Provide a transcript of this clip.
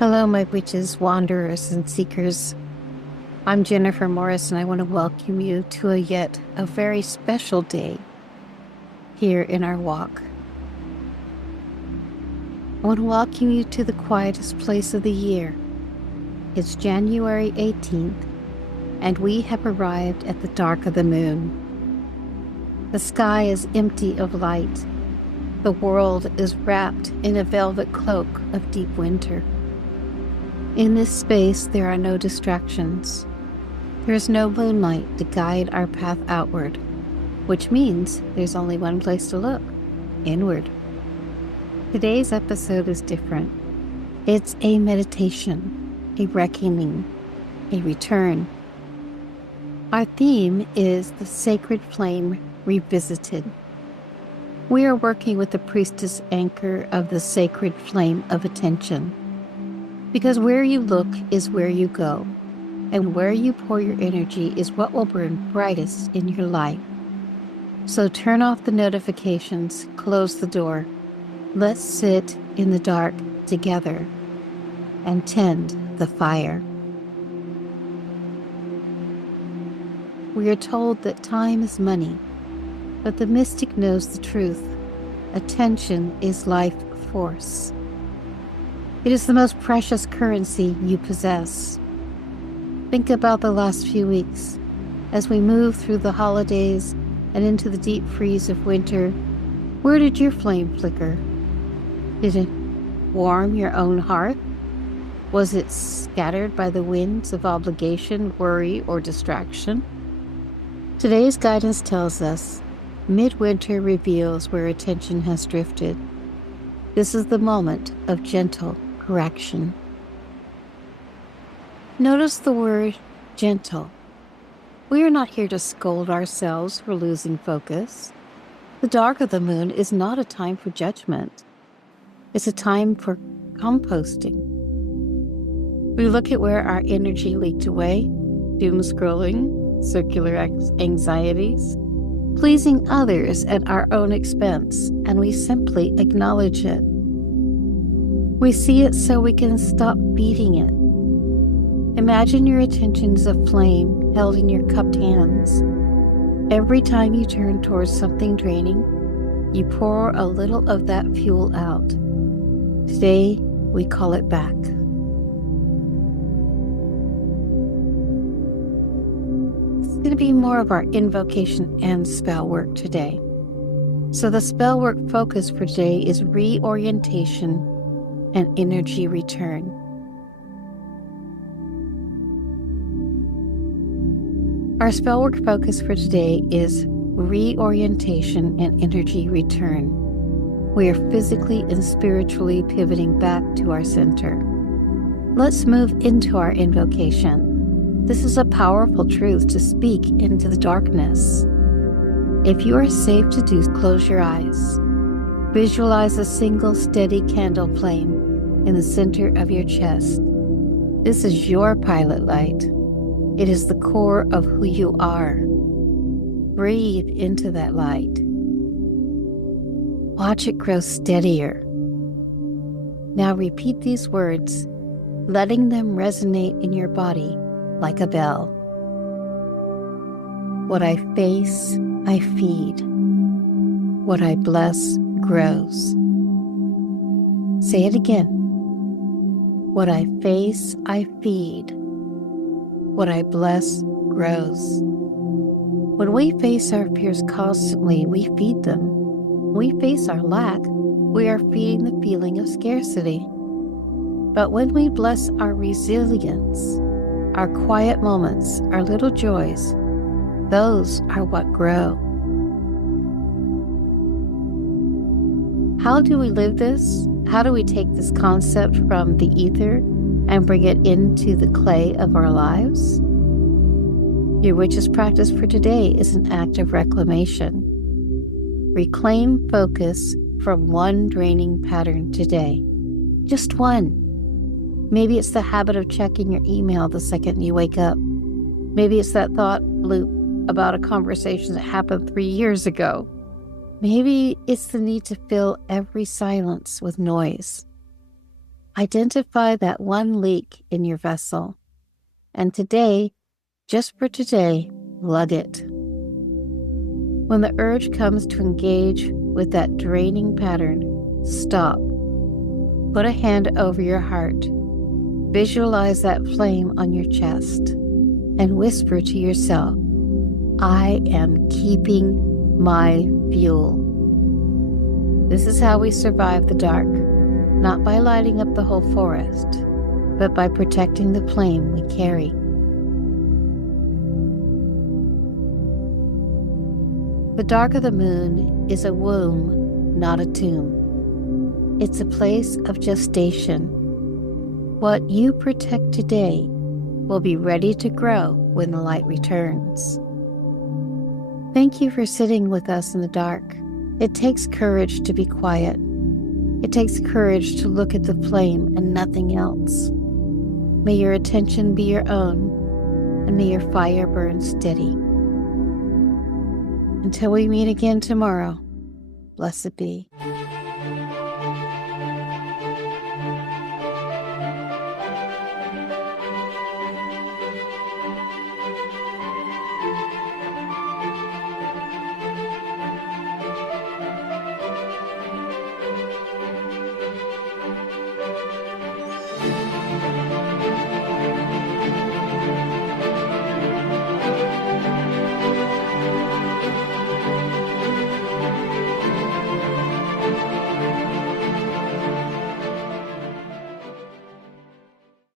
Hello, my witches, wanderers, and seekers. I'm Jennifer Morris, and I want to welcome you to yet a very special day here in our walk. I want to welcome you to the quietest place of the year. It's January 18th, and we have arrived at the dark of the moon. The sky is empty of light. The world is wrapped in a velvet cloak of deep winter. In this space, there are no distractions. There is no moonlight to guide our path outward, which means there's only one place to look, inward. Today's episode is different. It's a meditation, a reckoning, a return. Our theme is the sacred flame revisited. We are working with the priestess anchor of the sacred flame of attention. Because where you look is where you go, and where you pour your energy is what will burn brightest in your life. So turn off the notifications, close the door. Let's sit in the dark together and tend the fire. We are told that time is money, but the mystic knows the truth. Attention is life force. It is the most precious currency you possess. Think about the last few weeks. As we move through the holidays and into the deep freeze of winter, where did your flame flicker? Did it warm your own heart? Was it scattered by the winds of obligation, worry, or distraction? Today's guidance tells us, Midwinter reveals where attention has drifted. This is the moment of gentle correction. Notice the word gentle. We are not here to scold ourselves for losing focus. The dark of the moon is not a time for judgment. It's a time for composting. We look at where our energy leaked away, doom scrolling, circular anxieties, pleasing others at our own expense, and we simply acknowledge it. We see it so we can stop beating it. Imagine your attention as a flame held in your cupped hands. Every time you turn towards something draining, you pour a little of that fuel out. Today, we call it back. It's going to be more of our invocation and spell work today. So the spell work focus for today is reorientation and energy return. Our spell work focus for today is reorientation and energy return. We are physically and spiritually pivoting back to our center. Let's move into our invocation. This is a powerful truth to speak into the darkness. If you are safe to do, close your eyes. Visualize a single steady candle flame in the center of your chest. This is your pilot light. It is the core of who you are. Breathe into that light. Watch it grow steadier. Now repeat these words, letting them resonate in your body like a bell. What I face, I feed. What I bless grows. Say it again. What I face, I feed. What I bless grows. When we face our fears constantly, we feed them. When we face our lack, we are feeding the feeling of scarcity. But when we bless our resilience, our quiet moments, our little joys, those are what grow. How do we live this? How do we take this concept from the ether and bring it into the clay of our lives? Your witch's practice for today is an act of reclamation. Reclaim focus from one draining pattern today. Just one. Maybe it's the habit of checking your email the second you wake up. Maybe it's that thought loop about a conversation that happened 3 years ago. Maybe it's the need to fill every silence with noise. Identify that one leak in your vessel, and today, just for today, lug it. When the urge comes to engage with that draining pattern, stop. Put a hand over your heart. Visualize that flame on your chest and whisper to yourself, I am keeping my fuel. This is how we survive the dark, not by lighting up the whole forest, but by protecting the flame we carry. The dark of the moon is a womb, not a tomb. It's a place of gestation. What you protect today will be ready to grow when the light returns. Thank you for sitting with us in the dark. It takes courage to be quiet. It takes courage to look at the flame and nothing else. May your attention be your own, and may your fire burn steady. Until we meet again tomorrow, blessed be.